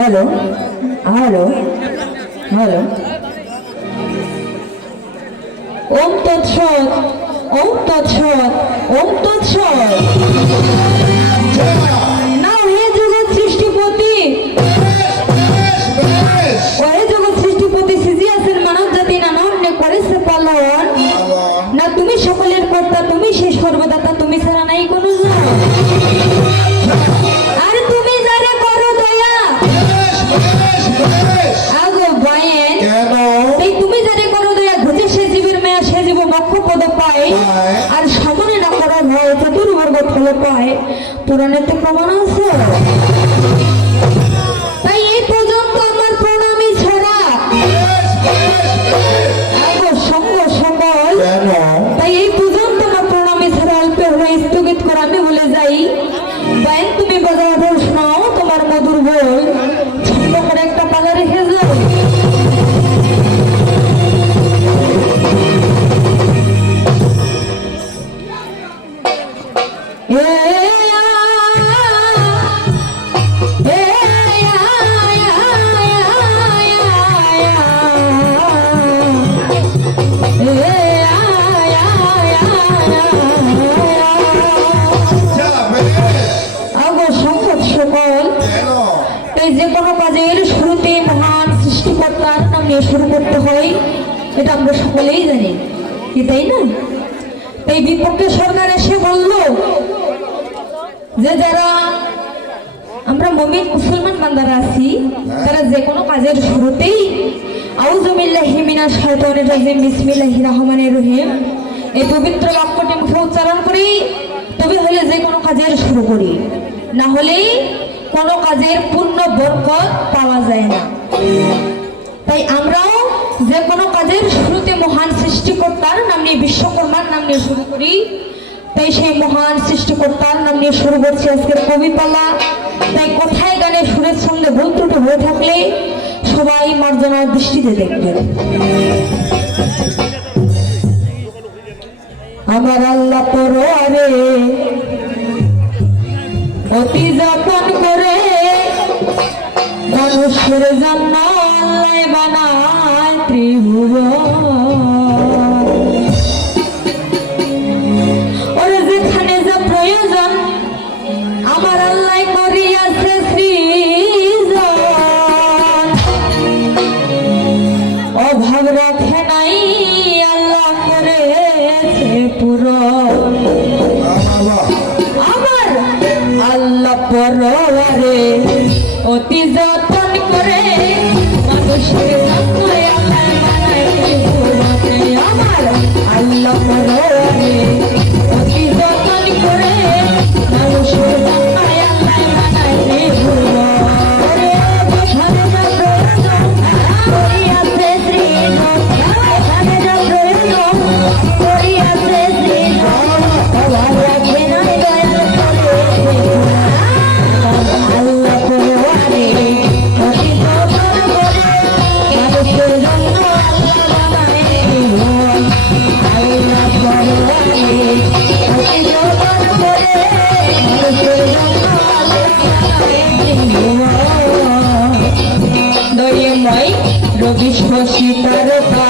Hello hello hello ওম তৎসৎ ওম তৎসৎ ওম তৎসৎ পুরাণে তো প্রমাণ আছে। এই যে কোনো কাজের শুরুতে মহান সৃষ্টিকর্তার নাম নিয়ে শুরু করতে হয়, এটা আমরা সকলেই জানি। কি তাই না? এই বিপক্ষে সরকার এসে বলল, যে যারা আমরা মমিন মুসলমান বান্দারা আছি, তারা যে কোনো কাজের শুরুতেই আউজুবিল্লাহি মিনাশ শাইতানির রাজিম, বিসমিল্লাহির রহমানির রহিম, এই পবিত্র বাক্যটি মুখে উচ্চারণ করি, তবে হলে যে কোনো কাজের শুরু করি। না হলে কোনো কাজের পূর্ণ বরকত পাওয়া যায় না। তাই আমরাও যে কোনো কাজের শুরুতে মহান সৃষ্টিকর্তার নাম নিয়ে বিশ্বকর্মার নাম নিয়ে শুরু করি। তাই সেই মহান সৃষ্টিকর্তার নাম নিয়ে শুরু করছি আজকের কবিপালা তাই কথায় গানে সুরের সঙ্গে ভুল ত্রুটি হয়ে থাকলে সবাই মার্জনার দৃষ্টিতে দেখবেন। আমার আল্লাহ পরে অতি যতন করে মানুষের জন্য বানায় ত্রিভুবন। অতি যতন করে মানুষের আমার Allah distância para eu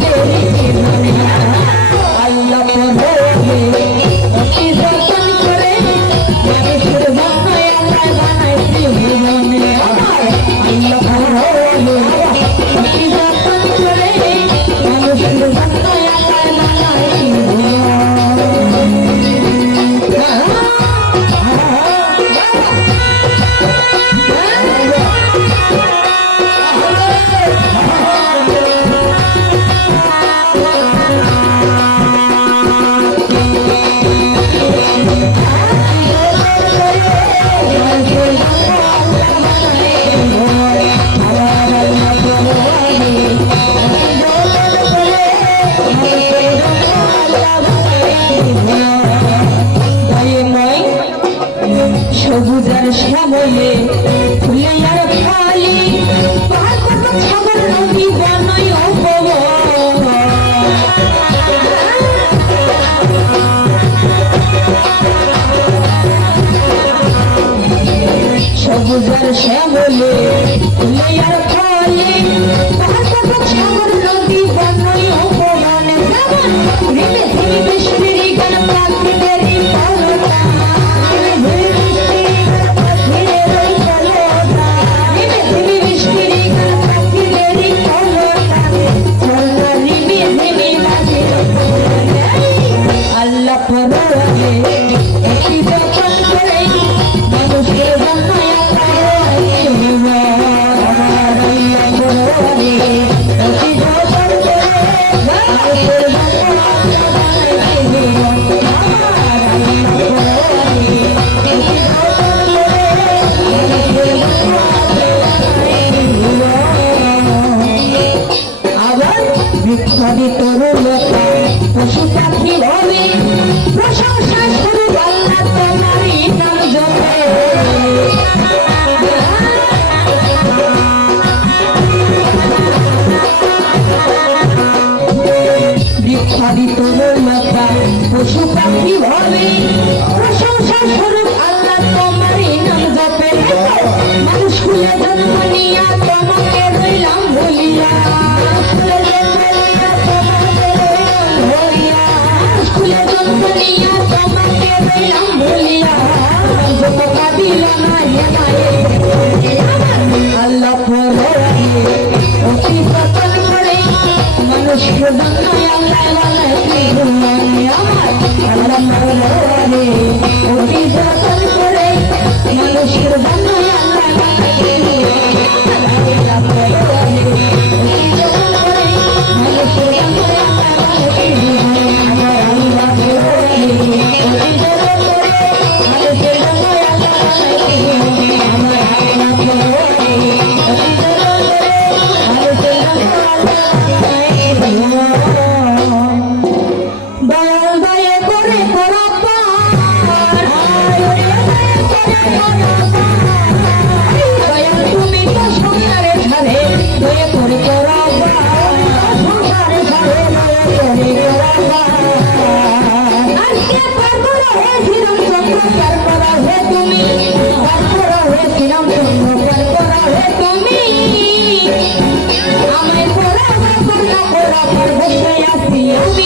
Thank you. আল্লাহ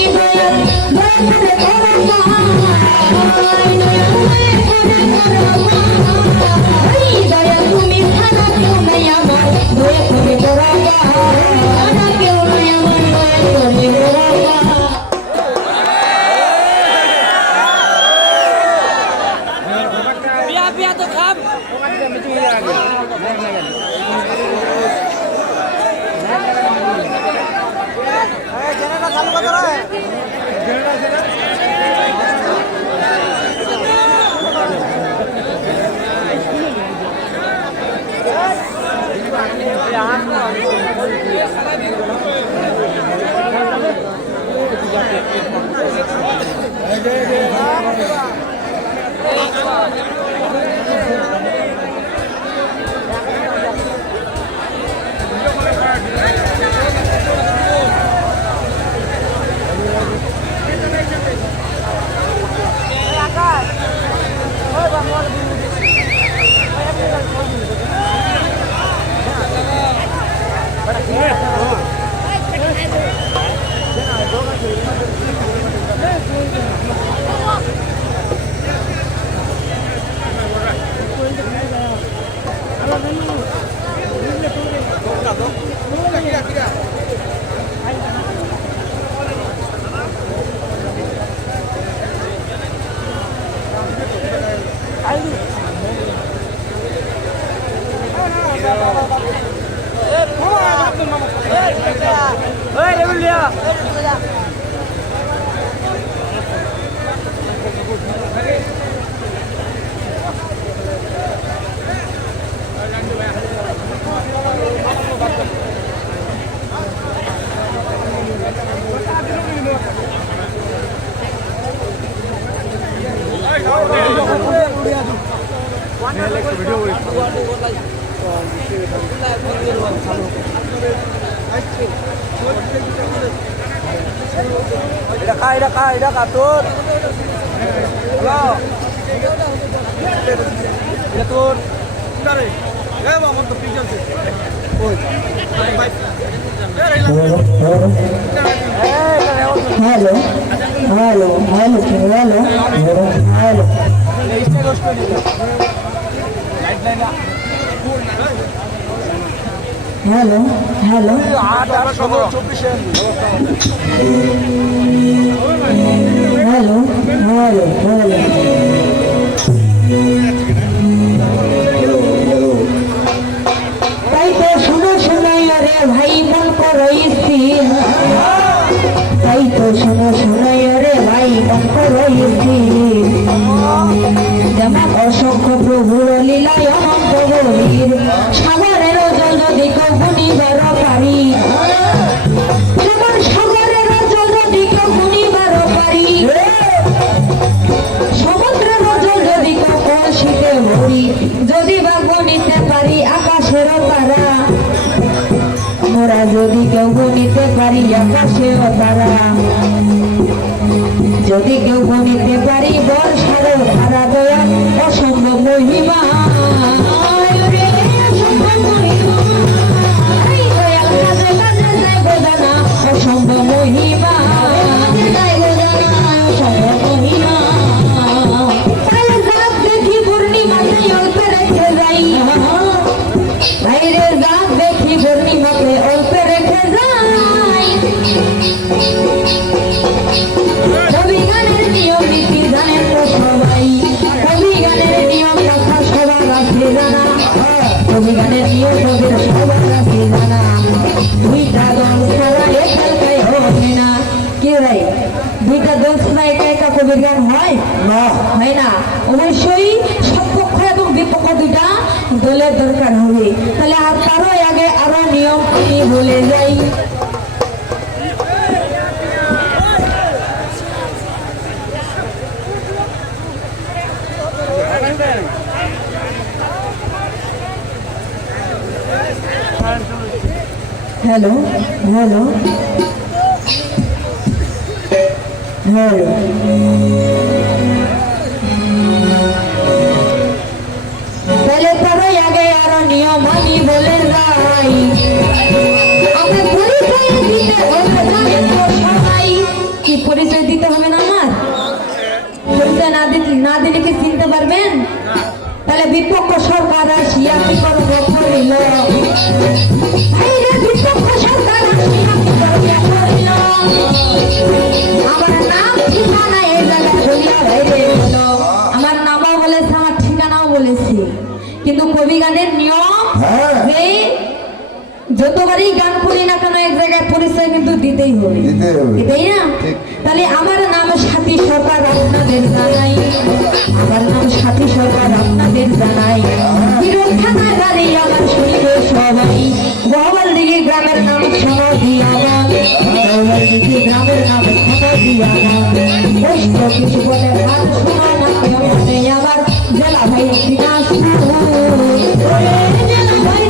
আছি আমি এটা খা এটা খা এটা খা তোর হ্যালো এটা তোর hello hello hello hello hello hello hello hello hello hello তাই তো শুনো শোনাই রে ভাই, মন করো তাই তো শুনো শোনাই রে ভাই, মন করো স্থির যেমন অসংখ্য প্রভুর লীলায় অনন্ত যদি বা গণিতে পারি আকাশের তারা। মোরা যদি কেউ গণিতে পারি আকাশের তারা। যদি কেউ গণিতে পারি বর্ষার ধারা দয়া অসম্ভব মহিমা। What is? বলে যাই হ্যালো হ্যালো হ্যালো তাহলে তারও আগে আরও নিয়ম আমি বলে যাই কি পরিচয় দিতে হবে না আমার? পরিচয় না দিতে না দিলে কি চিনতে পারবেন? তাহলে বিপক্ষ সরকার আসিয়া কি করব করিল? বিপক্ষ সরকার আসিয়া কি করিল? আমার নাম ঠিকানা এই জায়গায় বলিয়া বাইরে আমার নামও বলেছে আমার ঠিকানাও বলেছে। কিন্তু কবি গানের নিয়ম হ্যাঁ। যতবারই গান করি না কেন এক জায়গায় পরিচয় কিন্তু দিতেই হবে। এটাই না? তাহলে আমার নাম সাথী সরকার আপনাদের জানাই। আমার নাম সাথী সরকার আপনাদের জানাই। বিরোধ থানা আমার শুনবে সবাই। গোয়াল দিকে গ্রামের নাম সমাধি আমার গোয়াল দিকে গ্রামের নাম সমাধি আমার কষ্ট কিছু বলে হাত শোনা না কেউ আমার। জেলা ভাই দিনাজপুর জেলা ভাই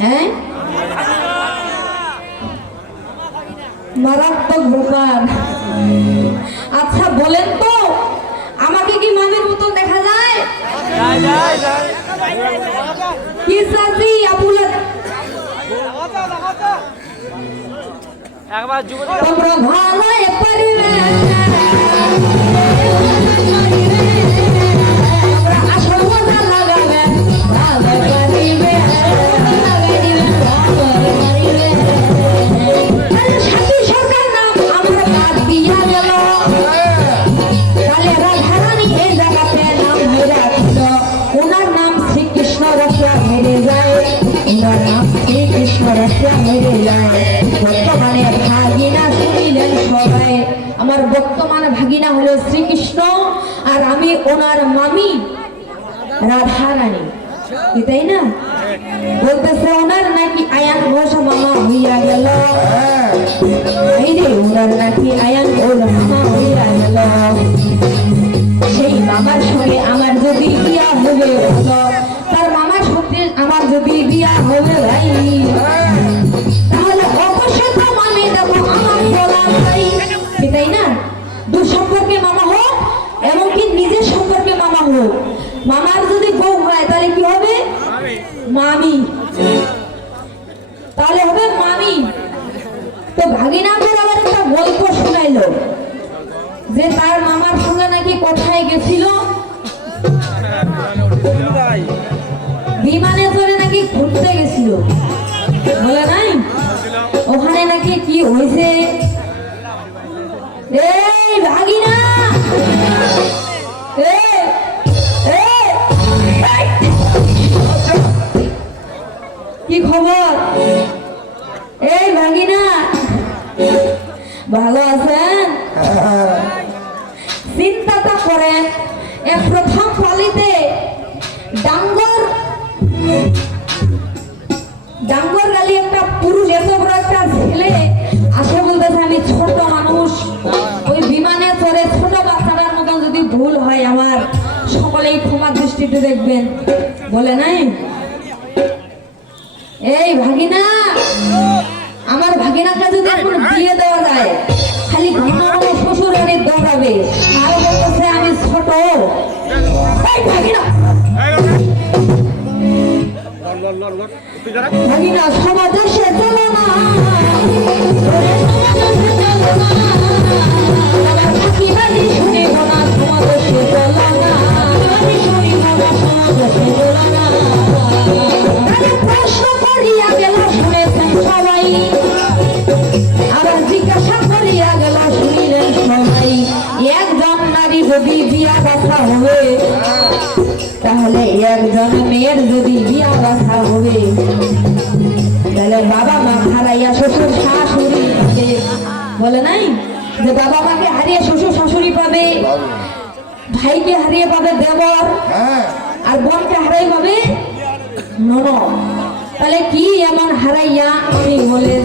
হ্যাঁ? মারাত্মক ব্যাপার আচ্ছা বলেন তো আমাকে কি মামির মতো দেখা যায়? কি একবার যুবতী তোমরা পারিবে হলো শ্রীকৃষ্ণ আর আমি ওনার মামি রাধারানী কি তাই না? বলতেছে, ওনার নাকি আয়ান ঘোষ মামা হইয়া গেল। ওনার নাকি আয়ান ঘোষ মামা হইয়া গেল। সেই মামার সঙ্গে আমার যদি বিয়া হবে তার মামার সঙ্গে আমার যদি বিয়া হবে ভাই এই ভাগিনা ভালো আছেন? চিন্তাটা করেন এক প্রথম পালিতে ডাঙ্গর ডাঙ্গর গালি একটা পুরুষ, এত বড় একটা ছেলে। আসে বলতেছে, আমি ছোট মানুষ। ওই বিমানে চড়ে ছোট বাচ্চাটার মতন যদি ভুল হয় আমার, সকলেই ক্ষমা দৃষ্টিতে দেখবেন। বলে নাই? এই ভাগিনা! আমার ভাগিনাকে যদি এখন বিয়ে দেওয়া যায় খালি ঘন ঘন শ্বশুর বাড়ি দৌড়াবে আর বলতেছে আমি ছোট ভাগিনা ভাগিনা সমাজে সে চলো না ভাইকে হারিয়ে পাবে দেবর। আর বোনকে হারাই পাবে নন তাহলে কি এমন হারাইয়া আমি বলে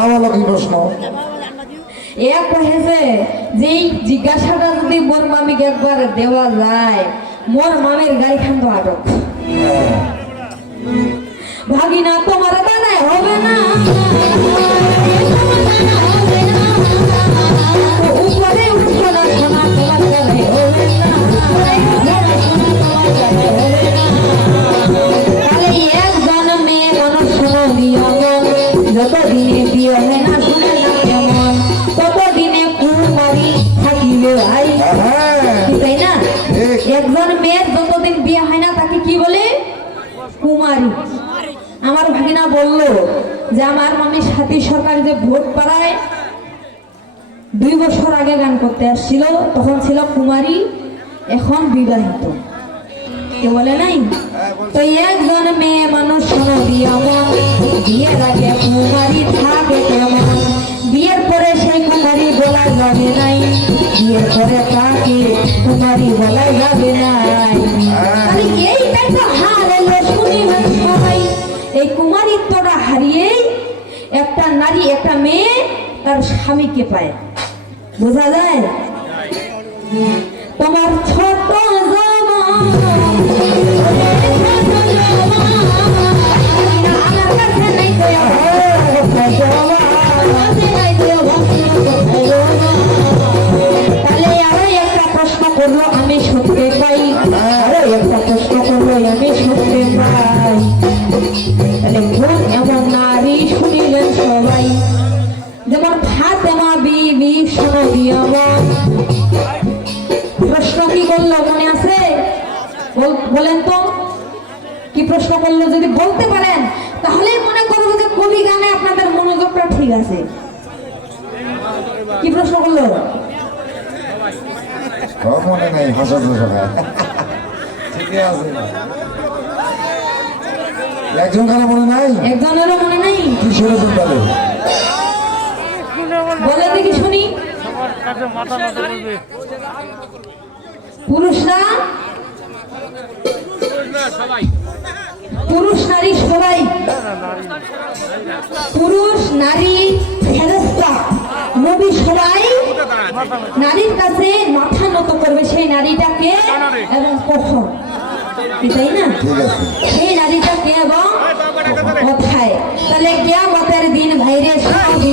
নামালকি প্রশ্ন? এক জিজ্ঞাসাটা যদি মামিকে একবার দেওয়া যায়, মোর মামের গাড়ি আটক। ভাগিনা, তোমার না। না না না। তাহলে নিয়ম যতদিনে বিয়ে না শুনে না কেমন ততদিনে কুমারী থাকিবে ভাই তাই না? একজন মেয়ের যতদিন বিয়ে হয় না তাকে কি বলে? কুমারী। আমার ভাগিনা বলল যে আমার মামি সাথী সরকার যে ভোট পাড়ায় দুই বছর আগে গান করতে আসছিল তখন ছিল কুমারী এখন বিবাহিত। কে বলে নাই? তো একজন মেয়ে এই একটা নারী একটা মেয়ে তার স্বামীকে পায়। বোঝা যায়? তোমার ছোট জবান, বলে দেখি শুনি। পুরুষরা পুরুষ নারী সবাই। পুরুষ নারী ফেরস্তা। নবী সবাই নারীর কাছে মাথা নত করবে সেই নারীটাকে এবং কখন তাই না? সেই নারীটাকে এবং কোথায় তাহলে কেয়ামতের দিন ভাইরে সবই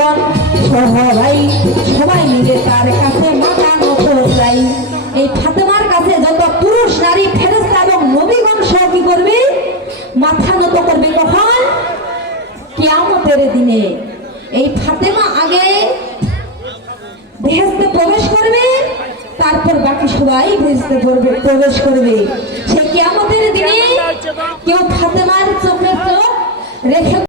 নবীগণ সবাই সবাই মিলে তার কাছে মাথা চাই। এই ফাতেমার কাছে যত পুরুষ, নারী ফেরস্তা এবং নবীগণ সহ কি করবে? মাথা নত করবে কখন? কেয়ামতের দিনে। এই ফাতেমা আগে বেহেস্তে প্রবেশ করবে, তারপর বাকি সবাই পড়বে, প্রবেশ করবে। সে কেয়ামতের দিনে কেউ ফাতেমার চোখের চোখ রেখে